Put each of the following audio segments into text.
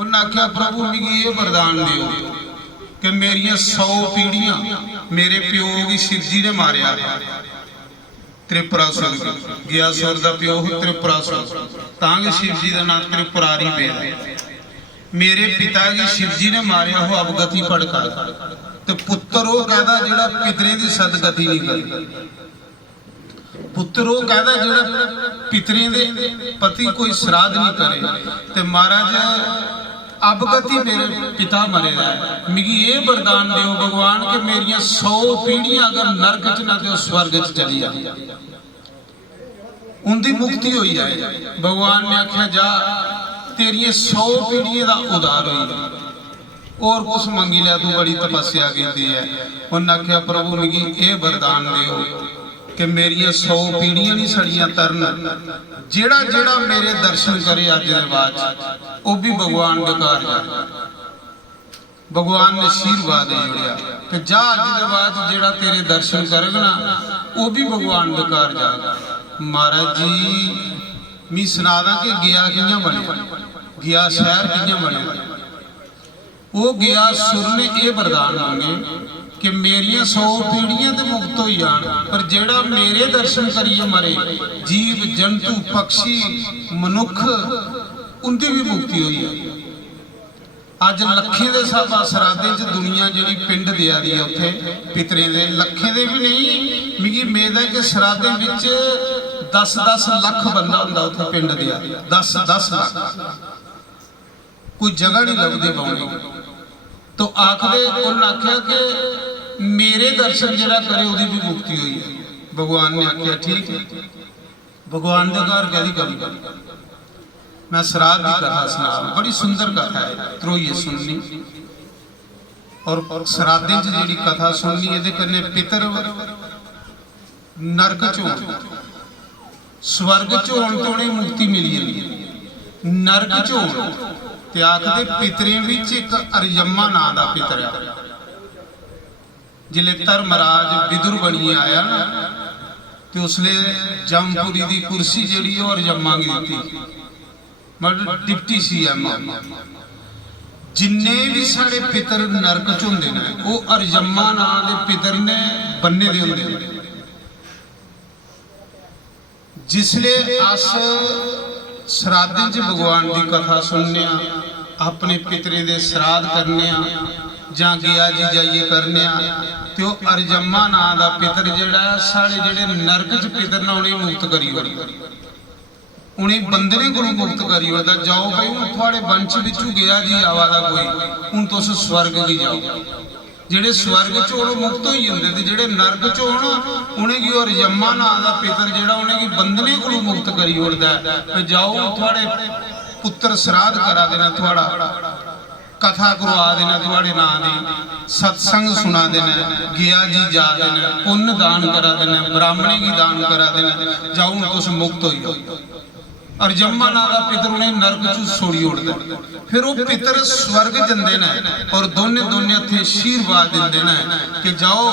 उन्हें आख्या प्रभु मिगी ये वरदान दियो कि मेरिया 100 पीढ़ियां मेरे प्यो की शिव जी ने मारिया त्रिपुरासुर गयासुर का प्यो त्रिपुरासुर तांगे शिव जी का नाम त्रिपुरारी वेद मेरे पिता की शिव जी ने मारिया हो अवगति भड़का तो पुत्र वो कहता जोड़ा पितरे की सदगति नहीं करता पुत्र वो कहता जोड़ा पितरे के पति कोई श्राद्ध नहीं करे तो महाराज अवगति मेरे पिता मरेगा मिगी ये वरदान दियो भगवान के मेरिया 100 पीढ़ियां अगर नरक च ना तो स्वर्ग च चली जाए उनकी मुक्ति हो जाए। भगवान ने आख्या जा तेरिया 100 पीढ़ियां का उधार हो और कुछ मंगी लिया तू बड़ी तपस्या की है। उन्हें आख्या प्रभु मिगी ये वरदान दियो कि मेरिया 100 पीढ़ियां नहीं सड़ियां तरन जेड़ा जेड़ा मेरे दर्शन करे अज दे बाद वो भी भगवान के घर जाए। भगवान ने आशीर्वाद जोड़िया कि जा अज दे बाद जेड़ा तेरे दर्शन करेगा ना वो भी भगवान के घर जाएगा। महाराज जी मी सुनादा कि गया कियां बने गया शहर कियां बने वो गया सुर ने यह वरदान मांगे कि मेरिया 100 पीढ़ियां तो मुक्त हो जान पर जेड़ा मेरे दर्शन करिए मरे जीव जंतु पक्षी मनुख उनकी भी मुक्ति हुई है। अज लखे के साबा सराधे च दुनिया जी पिंड दिया दी है उत्थे पितरे दे लखे दे भी नहीं मिगी मेद है कि सराधे विच 10-10 लख बंदा हुंदा उत्थे पिंड दिया 10-10 लख कोई जगह नहीं लगती पाने तो आखदे उन्हें आख्या कि मेरे दर्शन जरा करे उसकी भी मुक्ति हुई है। भगवान ने आख्या ठीक है भगवान के घर कहती करी मैं श्राद्ध की कथा सुना बड़ी सुंदर कथा है त्रोइए सुननी और श्राद्धे जी कथा सुननी ये कन्ने पितर नरक चो स्वर्ग चो आने तो उन्हें मुक्ति मिली है नरक चो ते आखदे पितरें विच एक अरजम्मा नां दा पितर है जिले धर्मराज विदुर बनिए आया ना तो उसने जमपुरी की कुर्सी जी और अरजम्मा की दी मतलब डिप्टी सीएम जिन्ने भी साढ़े पितर नरक च होंदे ने वो अरजम्मा नां दे पितर ने बन्ने दे होंदे जिसले अस श्राद्धे च भगवान की कथा सुनने अपने पितरे दे श्राद्ध करने जां गया जी जाइए करने तो अरजम्मा नां दा पितर जिहड़ा साढ़े जिहड़े नरक च पितर ने उन्हें मुक्त करी ओड़दा उन्हें बंदने को मुक्त करी ओड़दा जाओ भाई हुण तुहाड़े वंश विचों गया जी आवा दा कोई हुण तुस स्वर्ग की जाओ जिहड़े स्वर्ग च होण मुक्त होई जांदे ते जिहड़े नरक च होण उन्हें की अरजम्मा नां दा पितर जिहड़ा उन्हें की बंदने को मुक्त करी ओड़दा ते जाओ तुहाड़े पुत्र श्राद्ध करा देना थोड़ा कथा करवा देना थोड़े नां दी सत्संग सुना देना गया जी जा देना पुण्य दान करा देना ब्राह्मणी की दान करा देना जाओ तुस मुक्त हो जाओ। अरजम्मा नां दा पितर उन्हें नरक चू सोड़ी उड़दा फिर वो पितर स्वर्ग जंदे ने और दोने दोने हथे आशीर्वाद दिंदे ने कि जाओ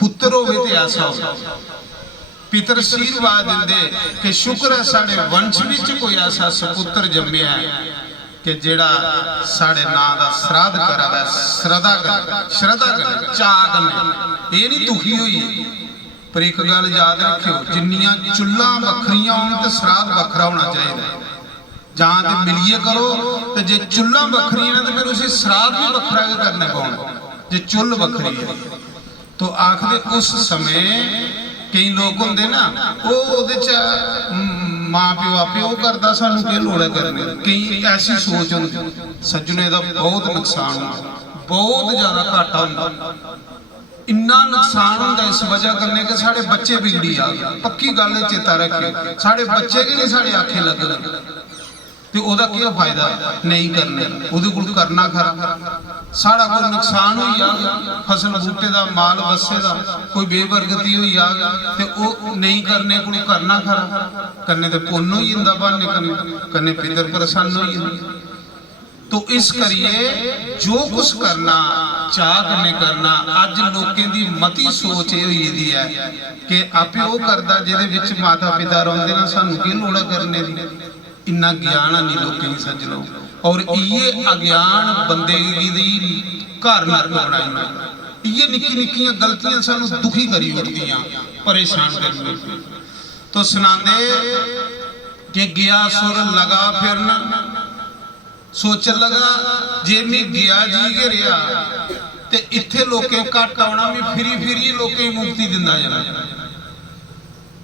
पुत्र होवे ते ऐसा हो पितर आशीर्वाद देंदे कि शुक्र है साढ़े वंश विच कोई ऐसा सपुत्र जम्मिया है कि जेड़ा साढ़े नां दा श्राद्ध करावे श्रद्धा कर चाह कन्नै ये नहीं दुखी हुई पर एक गल याद रखियो जिन्नियां चुल्लां वखरियां होण ते श्राद्ध वखरा होना चाहिए जां ते मिलिए करो ते जे चुल्लां वखरियां ने ते फिर उसे श्राद्ध भी वखरा करने पौण जे चुल वखरी है तो आखदे उस समय कई लोग होंगे ना वो माँ प्यो आपे वो करता सानू क्या लोड़ है करने कई ऐसी सोच होंगी सज्जने का बहुत नुकसान होता बहुत ज्यादा घाटा होता इन्ना नुकसान होता इस वजह करने के साढ़े बच्चे बिगड़ी आ गए पक्की गल चेता रखे साढ़े बच्चे के नहीं साढ़े आखे लगन तो ओदा क्या फायदा नहीं करने उहदे कोल करना खरा साड़ा कोई नुकसान होई आ फसल बूटे दा माल बस्से दा कोई बेबरगती होई आ ते ओ नहीं करने कोल करना खरा करने ते पुण्य होई जंदा बहाने करने पितर प्रसन्न होई जंदे। तो इस करिए जो कुछ करना चाह कन्ने करना अज लोकें दी मती सोच ये हुई दी है कि आपे वो करदा जिहदे विच माता पिता रोंदे ना सानू की लोड़ करने दी इन्ना ज्ञान नहीं लोकें सज्जनों, और ये अज्ञान बंदे दी घर नरक बनाई। ये निक्की निक्कियां गलतियां सानू दुखी करी उठदियां, परेशान करी उठदियां। तो सुनांदे कि गया सुर लगा फिरन, सोचन लगा जे मैं गया जी के रहा ते इत्थे लोकें घट आना, भी फिरी फिरी लोकें मुक्ति दिंदा जाना।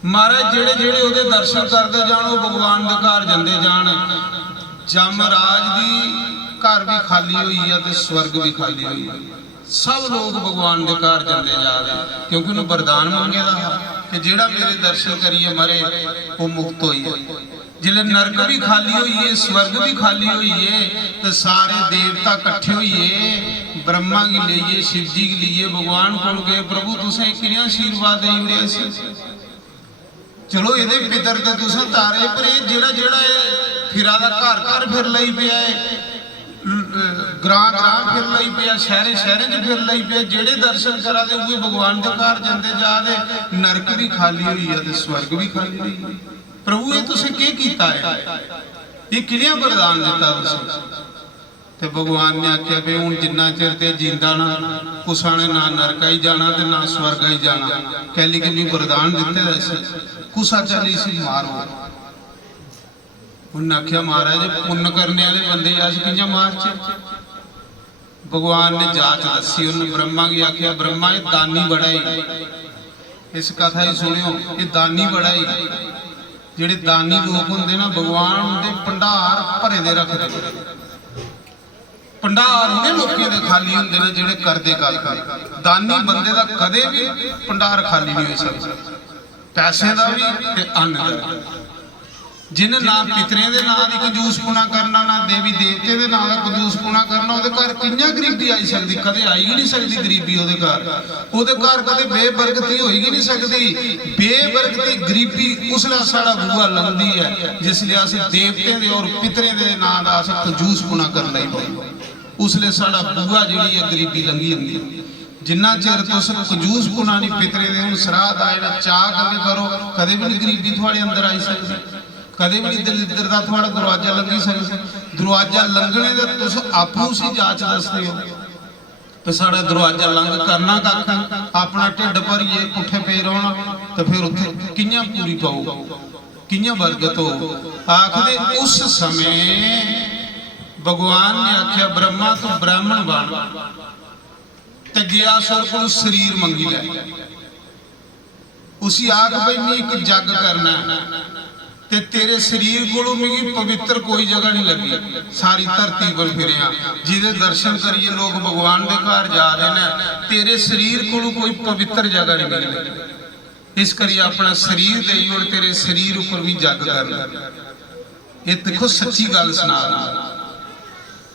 महाराज जेड़े जेड़े ओहदे दर्शन करते जान, वो भगवान के घर जाते जान। जमराज दी घर भी खाली हुई है ते स्वर्ग भी खाली हुई है। सब लोग भगवान के घर जाते जा रहे, क्योंकि उन्हें वरदान मंगे दा कि जेड़ा मेरे दर्शन करिए मरे वो मुक्त होई है। जिले नरक भी खाली हुई है, स्वर्ग भी खाली हुई है, तो सारे देवता कट्ठे हुई है, ब्रह्मा की लिए शिव जी की लिए भगवान को गए, प्रभु तुसें किन्ने आशीर्वाद दे उड़े सी। चलो ये पितर तो तुसें तारे, पर जेड़ा जेड़ा फिरा दा घर घर फिर लई पिया है, ग्रां ग्रां फिर लई पिया, शहरे शहरे च फिर लई पिया। जेड़े दर्शन करा दे उहे भगवान के घर जाते जा दे। नरक भी खाली हुई है ते स्वर्ग भी खाली हुई है। प्रभु ये तुसें की कीता है, ये किहड़ियां वरदान दिता तुसें? ते भगवान ने आख्या भी हुण जिन्ना चिर ते जींदा ना, कुसा ने ना नरक ही जाना ते ना स्वर्ग ही जाना। कहली कि वरदान दिते दे, कुसा चली सी मारो। उन्हें आख्या महाराज पुण्य करने वाले बंदे अस कियां मारचे? भगवान ने जांच दसी, उन्हें ब्रह्मा की आख्या ब्रह्मा ये दानी बड़ा ही, इस कथा ही सुनियो, ये दानी बड़ा ही। जेड़े दानी लोग होंदे ना, भगवान दे भंडार भरे दे रखदे। भंडार उन्हें लोगों के खाली होंदे ने जेड़े करदे गल कर। दानी बंदे दा कदे भी भंडार खाली नहीं हो सकदा, पैसे दा भी ते अन्न दा भी। जिन्हें ना पितरें दे नां दी कंजूसपुना करना, ना देवी देवते दे नां दा कंजूसपुना करना, उहदे घर कियां गरीबी आई सकदी? कदे आई ही नहीं सकदी गरीबी उहदे घर। उहदे घर कदे बेबरकती होई ही नहीं सकदी। बेबरकती गरीबी उसले साड़ा बूआ लंघदी है जिसले अस देवते दे और पितरें दे नां दा अस कंजूसपुना कर लई पई, उसले साड़ा बूआ जिहड़ी है गरीबी लंघी हुंदी। जिन्ना चिर तुस कंजूसपुना नहीं पितरे दे हुण श्राद्ध आए ना चाह कभी करो, कदे भी नहीं गरीबी थोड़े अंदर आई सकदी, कदे भी नहीं दलिद्र का थोड़ा दरवाजा लंघी सकदा। दरवाजा लंघने का तुस आपू सी जांच दसदे हो तो साड़ा दरवाजा लंघ करना कख, अपना ढिड भरिए पुठे पे रहोना, तो फिर उत्थे कियां पूरी पाओ, कियां बरगत हो? आखदे उस समय भगवान ने आख्या ब्रह्मा तू ब्राह्मण बन ते गयासुर को शरीर मंगी लै। उसी आख भाई मैं एक जग करना ते तेरे शरीर को मिगी पवित्र कोई जगह नहीं लगी। सारी धरती पर फिरिया, जिदे दर्शन करिए लोग भगवान के घर जा रहे हैं, तेरे शरीर को कोई पवित्र जगह नहीं मिली। इस करिए अपना शरीर दे और तेरे शरीर ऊपर भी जग करना। ये देखो सच्ची गल सुना रहा।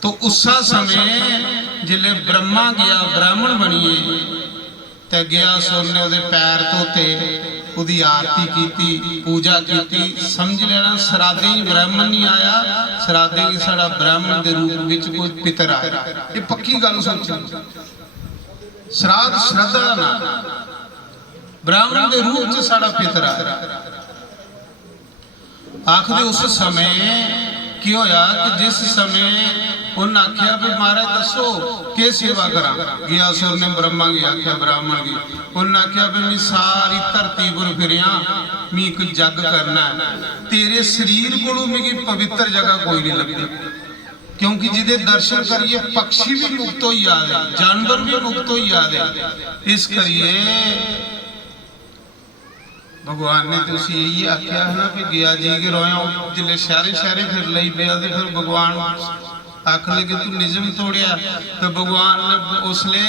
तो उसा समय जिले ब्रह्मा गया ब्राह्मण बनिए ते गयासुर ने उहदे पैर धोते, उहदी आरती की, पूजा की। समझ लेना श्राद्धे ही ब्राह्मण नहीं आया, श्राद्धे ही साड़ा ब्राह्मण के रूप में कोई पितर आया। ये पक्की गल सोचो, श्राद्ध श्रद्धा ना, ब्राह्मण के रूप में साड़ा पितर आया। आखिर उस समय की होया कि जिस समय उन्हें आख्या भी महाराज दसो के सेवा करा। गयासुर ने ब्रह्मा की आख्या ब्राह्मण की, उन्हें आख्या भी मैं सारी धरती पर फिरिया, मैं एक जग करना है, तेरे शरीर को मिगी पवित्र जगह कोई नहीं लगती। क्योंकि जिदे दर्शन करिए पक्षी भी मुक्त हो जाए, जानवर भी मुक्त हो जाए। इस करिए भगवान ने तो यही आख्या है ना कि गया जी के रोया जिले शहरे शहरे फिर लई पिया, फिर भगवान आख लगे तू निजम तोड़िया। तो भगवान ने उसले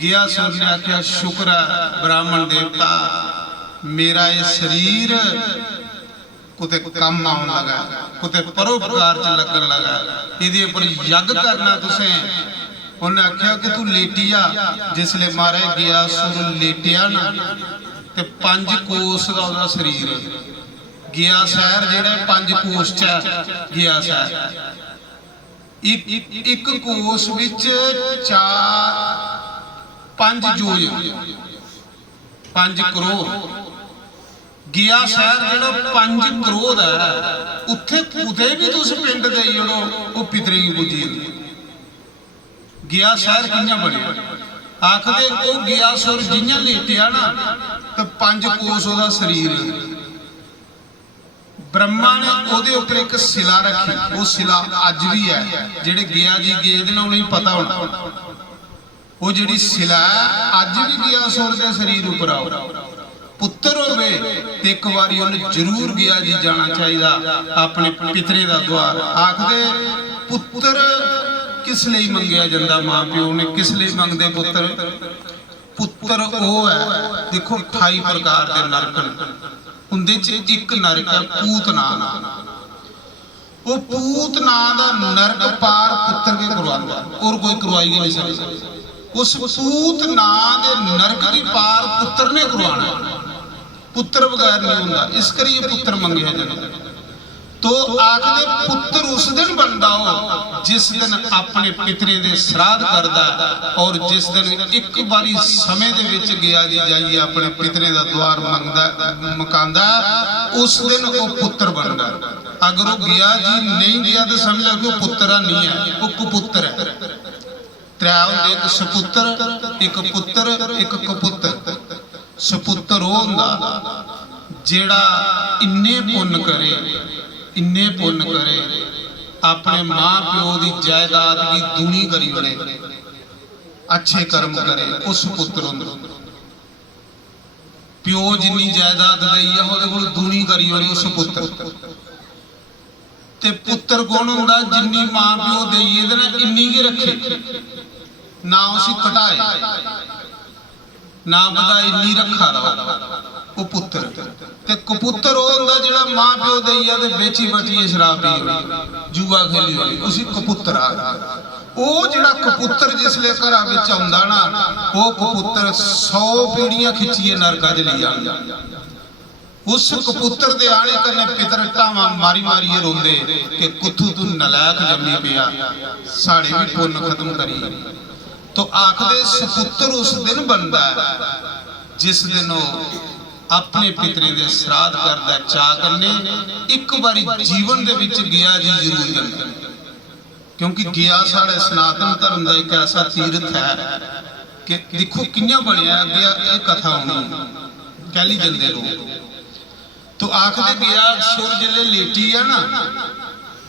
गयासुर ने आख्या शुक्र है ब्राह्मण देवता, मेरा ये शरीर कुते कम आउन लगा, कुते परोपकार च लगन लगा, इहदे उपर यज्ञ करना तुसें। उन्हें आख्या कि तू लेटिया, जिसले मारे गयासुर लेटिया ना ते 5 कोस दा उहदा शरीर, गया शहर जेड़ा 5 कोस च गया शहर, एक कोस विच 5 जोज 5 करोड़ ਗਿਆ शहर ਜਿਹੜਾ 5 ਕਰੋੜ ਹੈ ਉੱਥੇ ਕੁਤੇ ਵੀ ਤੁਸੀਂ ਪਿੰਡ ਦੇ ਜਿਹੜੋ ਉਹ ਪਿਤਰੇ ਕੀ ਬੁੱਝੀ ਗਿਆ शहर ਕਿੰਨਾ ਬਣਿਆ ਆਖਦੇ ਉਹ ਗਿਆ ਸੁਰ ਜਿੰਨਾ ਲੇਟਿਆ ਨਾ ਤੇ 5 ਕੋਸ ਉਹਦਾ ਸਰੀਰ ब्रह्मा ने ਉਹਦੇ ਉੱਪਰ ਇੱਕ शिला रखी वो शिला ਅੱਜ भी है ਜਿਹੜੇ ਗਿਆ जी गेद ना उन्हें पता होना वो ਜਿਹੜੀ शिला ਅੱਜ भी ਗਿਆ ਸੁਰ ਦੇ ਸਰੀਰ ਉੱਪਰ आओ पुत्र होवे ते एक बारी उन्हें जरूर गया जी जाना चाहिए अपने पितरे का द्वार आखदे पुत्र किस लिए मंगया जाता मां प्यो ने किस लिए मंगते पुत्र पुत्र वो है देखो 28 प्रकार के नरक उनदे च एक नरक है पूतना वो पूतना दा नरक पार पुत्र के करवांदा और कोई करवाई नहीं सकता उस पूतना दे नरक की पार पुत्र ने करवाना पुत्र बगैर नहीं होता इस करिए पुत्र मंगे जाते तो आखदे पुत्र उस दिन बनता हो जिस दिन अपने पितरे दे श्राद्ध करता और जिस दिन एक बारी समय दे विच गया जी जाइए अपने पितरे दा द्वार मंगदा मकांदा उस दिन वो पुत्र बनता अगर वो गया जी नहीं गया तो समझ लो कि वो पुत्र नहीं है वो कुपुत्र है त्रै होंदे एक सपुत्र एक पुत्र एक कपुत्र सपुत्र वो हुंदा जेड़ा इन्ने पुण्य करे अपने मां प्यो की जायदाद की दूनी करी बड़े अच्छे कर्म करे उस पुत्र हुंदा प्यो जिन्नी जायदाद लई है ओहदे कोल दूनी करी बड़ी उस पुत्र ते पुत्र कौन हुंदा जिन्नी मां प्यो देई इहदे नाल इन्नी ही रखे ना उसी घटाए ना बदा इन्नी रखा रहा वो पुत्र ते कपुत्र वो हुंदा जिहड़ा मां प्यो देई आ ते बेची बटी शराब पी जुआ खेली होई उसी कपुत्र आ वो जिहड़ा कपुत्र जिसले घरां विच आउंदा ना वो कपुत्र 100 पीढ़ियां खिच्चिए नरकां च ले जांदा उस कपुत्र दे आने कन्ने पितर टावां मारी मारिए रोंदे कि कुत्थू तू नलायक जम्मी पिया साडे भी पुण्य खत्म करी तो आखदे सपुत्र उस दिन बनता है जिस दिन अपने पितरे दे श्राद्ध करदा चा करने एक बारी जीवन दे विच गया जी जरूर जांदा क्योंकि गया साढ़े सनातन धर्म का एक ऐसा तीर्थ है कि देखो कियां बनया गया ये कथा होनी कहली जांदे लोग तो आखदे गया सुर जिले लेटी है ना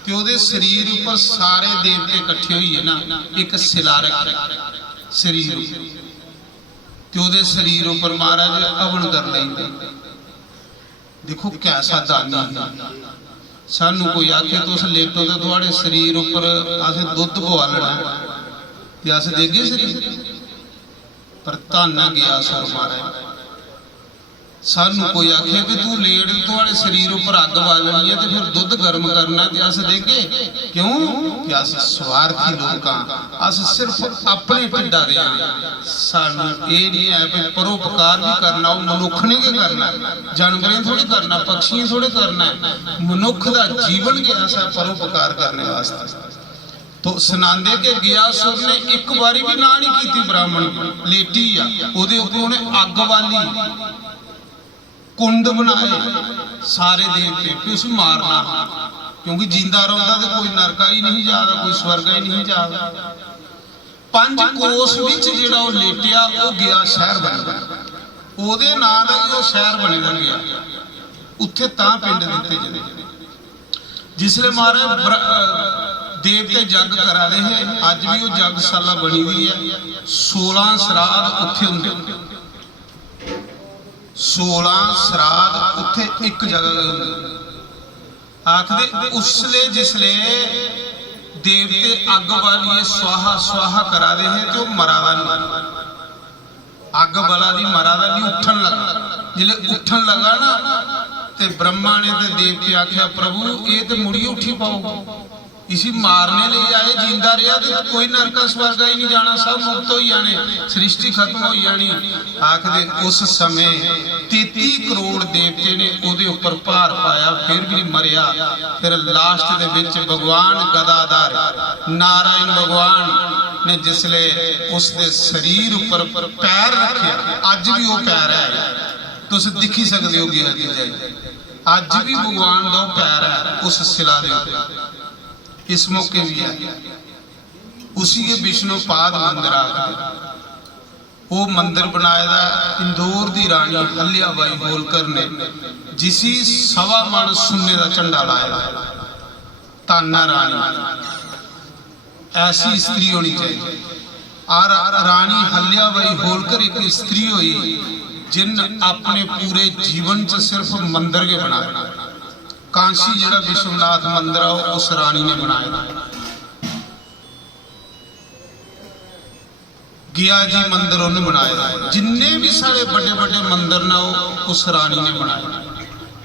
ते ओदे शरीर ऊपर सारे देवते इकट्ठे होइए ना एक शिला रखी शरीर ते ओदे शरीर ऊपर महाराज हवन कर लेंदे देखो कैसा दानी है सानू कोई आखे तुस लेटो ते तुहाडे शरीर ऊपर असें दुध पवालना ते अस देगे शरीर पर धन गया सुर महाराज सानू कोई आखे भी तू लेट तुहाडे शरीर ऊपर अग बालनी है तो फिर दुध गर्म करना ते अस देगे क्यों कि अस स्वार्थी लोग हां अस सिर्फ अपने ढिड्डा दे हां सानू ये नहीं है कि परोपकार भी करना वो मनुख ने के करना जानवरें थोड़ी करना पक्षियों थोड़ी करना मनुख दा जीवन गया सा परोपकार करने वास्ते तो सुनांदे के गियासुर ने एक बारी भी ना नहीं की ब्राह्मण लेटी आ ओदे ऊपर उन्हें अग वाली कुंड बनाए सारे देवते फिर उसे मारना क्योंकि जिंदा रहता तो कोई नरका ही नहीं जाता कोई स्वर्ग ही नहीं जाता 5 कोस विच जिहड़ा वो लेटिया वो गया शहर बन गया ओदे नां दा वो शहर बनेगा गया उत्थे तां पिंड दिते जने जिसले महाराज देवते जग करा रहे हैं अज भी वो जगशाला बनी हुई है 16 श्राद्ध उत्थे हुंदे 16 श्राद्ध उत्थे एक जगह आखदे उसले जिसले देवते अग वाली स्वाहा स्वाहा करा रहे हैं तो मरादा नहीं अग वाला दी मरादा नहीं उठन लगा जिले उठन लगा ना ते ब्रह्मा ने ते देवते आख्या प्रभु ये तो मुड़ी उठी पाओ इसी मारने लिए आए जिंदा रहा तो कोई नरका स्वर्ग ही नहीं जाना सब मुक्त हो जाने सृष्टि खत्म हो जानी आखदे उस समय 33 करोड़ देवते ने ओदे ऊपर भार पाया फिर भी मरिया फिर लास्ट दे विच भगवान गदाधार नारायण भगवान ने जिसले उसके शरीर ऊपर पैर रखे अज भी वो पैर है तुस दिखी सकते हो गया जी जाई अज भी भगवान का पैर है उस शिला दे उत्ते इस मौके भी है उसी के विष्णुपाद मंदिर आखदे वो मंदिर बनाया इंदौर की रानी हल्याबाई होलकर ने जिसी सवा मन सुन्ने का झंडा लाया ताना रानी ऐसी स्त्री होनी चाहिए और रानी हल्याबाई होलकर एक स्त्री हुई जिन अपने पूरे जीवन च सिर्फ मंदिर के बनाया कांसी जिहड़ा विश्वनाथ मंदिर है उस रानी ने बनाया गया जी मंदिर उन्हें बनाया जिन्ने भी सारे बड़े बड़े मंदिर ने उस रानी ने बनाए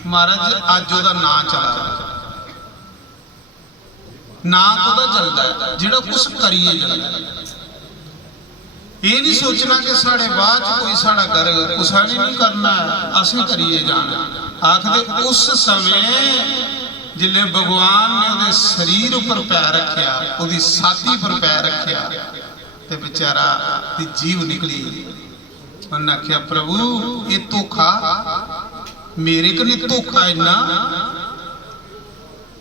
महाराज अज ओदा नाम चला नाम तो चलता है जिहड़ा कुछ करिए जाता ये नहीं सोचना कि साढ़े बाद कोई साड़ा करेगा कुछ नहीं करना असं करिए जाना आखदे उस समय जिले भगवान ने उहदे शरीर पर पैर रखिया उहदी छाती पर पैर रखिया ते बेचारा दी जीव निकली उन्हें आख्या प्रभु ये धोखा मेरे कने धोखा इन्ना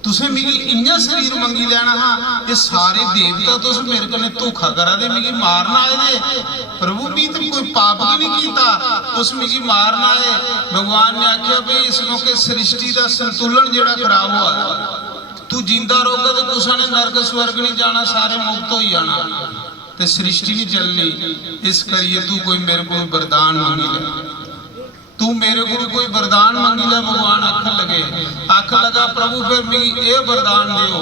तुसें मिगी इन्ना शरीर मंगी लेना हाँ ये सारे देवता तुस मेरे कने धोखा करा दे मिगी मारना आए दे प्रभु भी तो कोई पाप भी नहीं कीता तुस मिगी मारना आए भगवान ने आख्या भाई इस मौके सृष्टि का संतुलन जिहड़ा खराब हुआ तू जिंदा रहोगा तो तुसां ने नरक स्वर्ग नहीं जाना सारे मुक्त हो जाना ते सृष्टि नहीं चलनी इस करिए तू कोई मेरे को वरदान मांगी ले तू मेरे को कोई वरदान मांगी ले भगवान आख लगा प्रभु फिर मैं ये वरदान दियो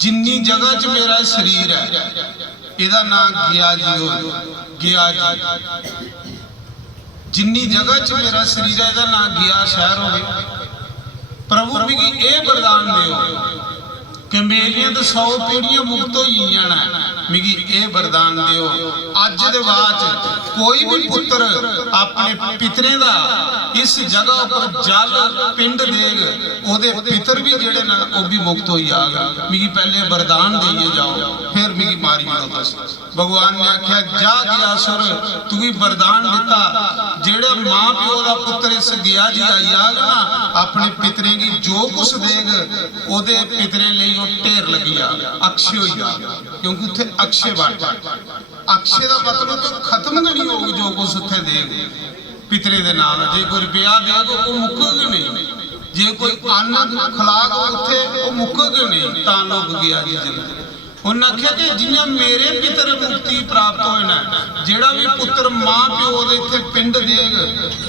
जिन्नी जगह च मेरा शरीर है इहदा नाम गया जी हो गया जी जिन्नी जगह च मेरा शरीर है इहदा नाम गया शहर हो प्रभु मैं ये वरदान दियो कि मेरिया तो 100 पीढ़ियां मुक्त हो गई मिगी ये वरदान दियो अज दे बाद कोई भी पुत्र अपने पितरे दा इस जगह पर जल पिंड देग ओदे पितर भी जेड़े ना वो भी मुक्त हो जाएगा मिगी पहले वरदान दे जाओ फिर मिगी मारी लो बस भगवान ने आख्या जा गया सुर तू भी वरदान दिता जेड़ा मां प्यो दा पुत्र इस गया जी आई आएगा ना अपने पितरे की जो कुछ देग ओदे पितरे लई वो ढेर लगी आ अक्षय हो जाएगा क्योंकि उत्थे अक्षय बाटा अक्षय का मतलब तो खत्म नहीं होगी जो कुछ उत्थे देग पितरे दे नाम जे कोई रुपया देगा वो मुक्केगा नहीं जे कोई अन्न खिलाग उत्थे वो मुक्केगा नहीं ता लोग गया जी जिंदगी उन्हें आख्या कि जियां मेरे पितर मुक्ति प्राप्त होए ना जेड़ा भी पुत्र मां प्यो दे इत्थे पिंड देग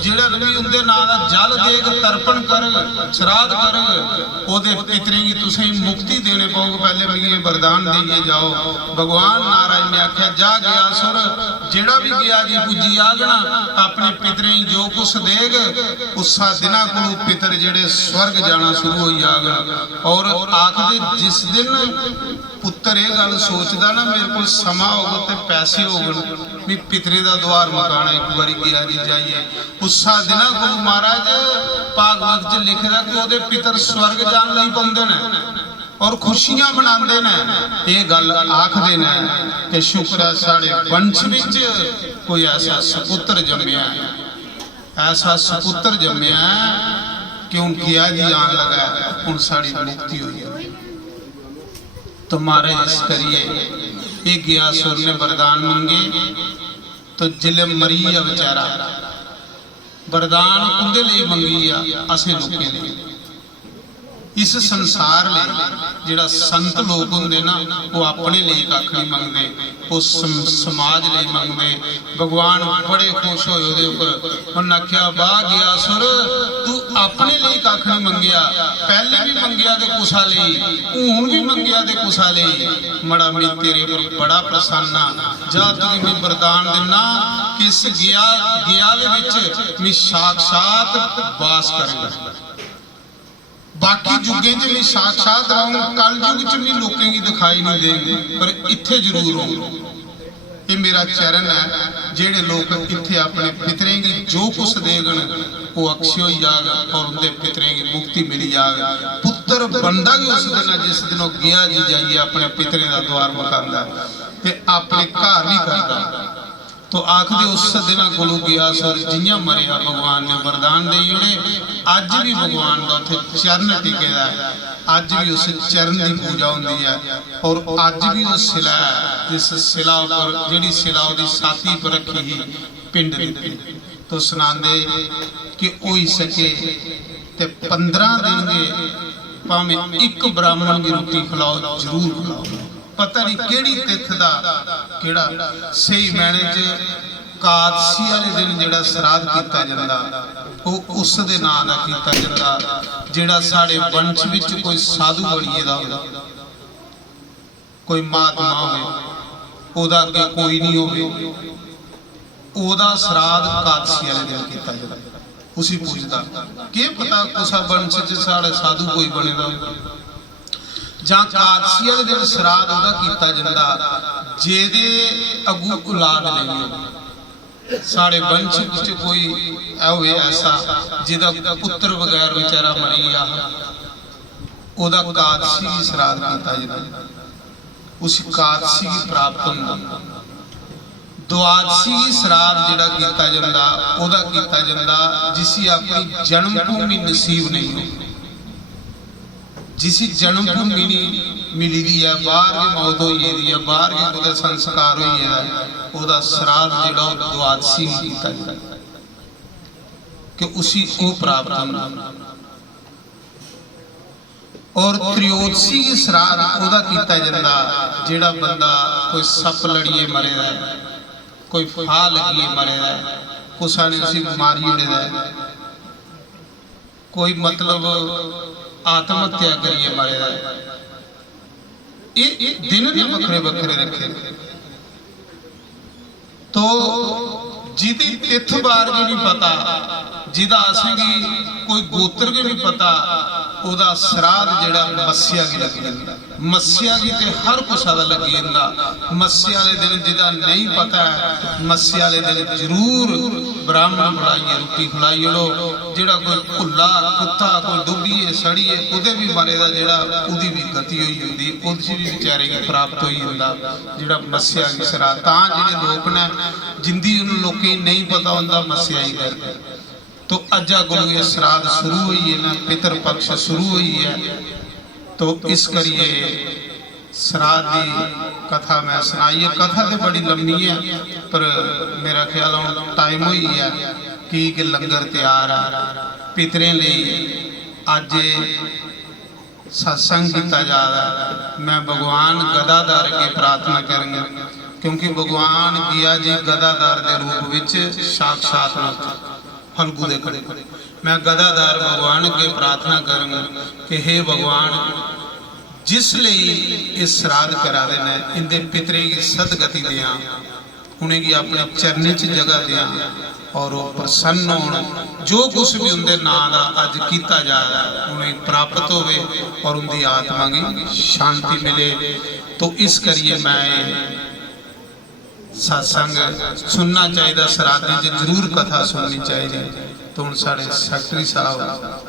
जेड़ा भी उनके नाम दा जल देग तर्पण करग श्राद्ध करग ओदे पितरे की तुसें मुक्ति देने पओगे पहले मिगी वरदान देइए जाओ भगवान नारायण ने आख्या जा गया सुर जेड़ा भी गया जी पुजी आगना अपने पितरे जो कुछ देग उसा दिना को पितर जेड़े स्वर्ग जाना शुरू हो जाएगा और आखदे जिस दिन पुत्र ये गल सोचता ना मेरे को समा होगा तो पैसे होगन भी पितरे का द्वार मकाना एक बार गया जी जाइए उसा दिना गुरु महाराज भागवत च लिखदा कि ओदे पितर स्वर्ग जान लई पाउंदे ने और खुशियां मनाते हैं ये गल आखदे ने कि शुक्र है साढ़े वंश विच कोई ऐसा सपुत्र जम्मिया ऐसा सपुत्र जम्मिया कि हुण गया जी आन लगा हुण साड़ी मुक्ति हुई है तो महाराज इस करिए ये गया सुर ने वरदान मंगे तो जिले मरी आ बेचारा वरदान उनके लिए मंगी आ असें लोगों लिए इस संसार में जिहड़ा संत लोग होंगे ना वो अपने लिए कख नहीं मंगते वो समाज लिए मंगते भगवान बड़े खुश होए उहदे उपर उन्हें आख्या वाह गया सुर तू अपने लिए कख नहीं मंगिया पहले भी मंगिया तो कुसा लई हुण भी मंगिया तो कुसा लई मड़ा मैं तेरे पर बड़ा प्रसन्न जा तू मैं वरदान देना कि इस गया दे विच मैं साक्षात वास करूंगा बाकी युगे च भी साक्षात रहूंगा कल युग च भी लोगों की दिखाई नहीं देंगे पर इत्थे जरूर हो ये मेरा चरण है जेड़े लोग इत्थे अपने पितरें की जो कुछ देगन वो अक्षय हो जाएगा और उनके पितरें की मुक्ति मिल जाएगा पुत्र बनता भी उस दिन जिस दिन वो गया जी जाइए अपने पितरें का द्वार मकांदा ते अपने घर नहीं करता तो आखदे उस दिन कोलों गया सर जियां मरिया भगवान ने वरदान दे जोड़े अज भी भगवान का उत्थे चरण टिके दा है, अज भी उस चरण की पूजा होंदी है। और अज भी उस शिला जिस शिला पर जिहड़ी शिला उहदी छाती पर रखी ही पिंड दित्ती तो सुनांदे कि होई सके ते 15 दिन दे भावें एक ब्राह्मण की रोटी खिलाओ जरूर खिलाओ। पता नहीं केड़ी तिथ दा केड़ा सही मैने च कादसी वाले दिन जिहड़ा श्राद्ध कीता जांदा वो उस दे नाम दा कीता जांदा जिहड़ा साडे वंश विच कोई साधु बड़ीए दा होवे, कोई महात्मा होवे, ओदा अगे कोई नहीं होवे, ओदा श्राद्ध कादसी वाले दिन कीता जांदा उसी पूजदा। के पता कुसा वंश च साडे साधु कोई बने दा जां कादसी वाले दिन श्राद्ध ओदा कीता जांदा जेदे अगू औलाद नहीं होवे। साढ़े वंश विच कोई होवे ऐसा जिहदा पुत्र बगैर बेचारा मरी गया ओदा कादसी श्राद्ध कीता जांदा, उस कादसी की प्राप्त होंदा। द्वादशी श्राद्ध जिहड़ा कीता जांदा ओदा कीता जांदा जिसी अपनी जन्म भूमि नसीब नहीं हो, जिसी जन्म भूमि नहीं मिली दी है, बाहर की मौत हुई है, बाहर के कुछ संस्कार हुई है, ओदा श्राद्ध जिहड़ा द्वादशी कीता जांदा कि उसी को प्राप्त होना। और त्रयोदशी श्राद्ध ओदा कीता जांदा जिहड़ा बंदा कोई सप लड़िए मरे दा, कोई फा लगिए मरे दा, कुसा ने उसी मारी उड़े दा, कोई मतलब आत्महत्या करिए मरे दा। ये दिन भी बखरे बखरे रखे तो जिदी तिथ बार भी नहीं पता, जिदा असेंगी कोई गोत्र भी नहीं पता, ओदा श्राद्ध जिहड़ा मस्या की लगी जांदा। मस्या की ते हर कुसा दा लगी जांदा। मस्या वाले दिन जिदा नहीं पता है मस्या वाले दिन जरूर ब्राह्मण बुलाइए रोटी खिलाई ओड़ो। जिहड़ा कोई भुल्ला कुत्ता कोई डुब्बीए सड़ीए उहदे भी मारे दा जिहड़ा उहदी भी गति होई हुंदी, उहदे भी बेचारे की प्राप्त होई हुंदा जिहड़ा मस्या की श्राद्ध। तां जिहड़े लोक ने जिंदी उन्होंने लोकें नहीं पता हुंदा मस्या ही करके तो अजा कोलों ये श्राद्ध शुरू हुई है ना, पितर पक्ष शुरू हुई है। तो इस करिए श्राद्ध की कथा मैं सुनाई है। कथा तो बड़ी लंबी है पर मेरा ख्याल टाइम हुई है कि लंगर तैयार आ पितरें लिए अज सत्संग किया जा रहा। मैं भगवान गदाधार अगे प्रार्थना करूँगा क्योंकि भगवान गिया जी गदाधार के रूप में साक्षात फलगू दे खड़े। मैं गदाधार भगवान अगे प्रार्थना करूँगा कि हे भगवान जिस लिए इस श्राद्ध करा देना इनके पितरे की सदगति दिया, उन्हें की अपने चरने च जगह दिया और वो प्रसन्न होना। जो कुछ भी उनके नाम का अज किया जा रहा है उन्हें प्राप्त होवे और उनकी आत्मा की शांति मिले। तो इस करिए मैं सत्संग सुनना चाहिए, श्राद्ध जरूर कथा सुननी चाहिए। तो हम साढ़े सैकटरी साहब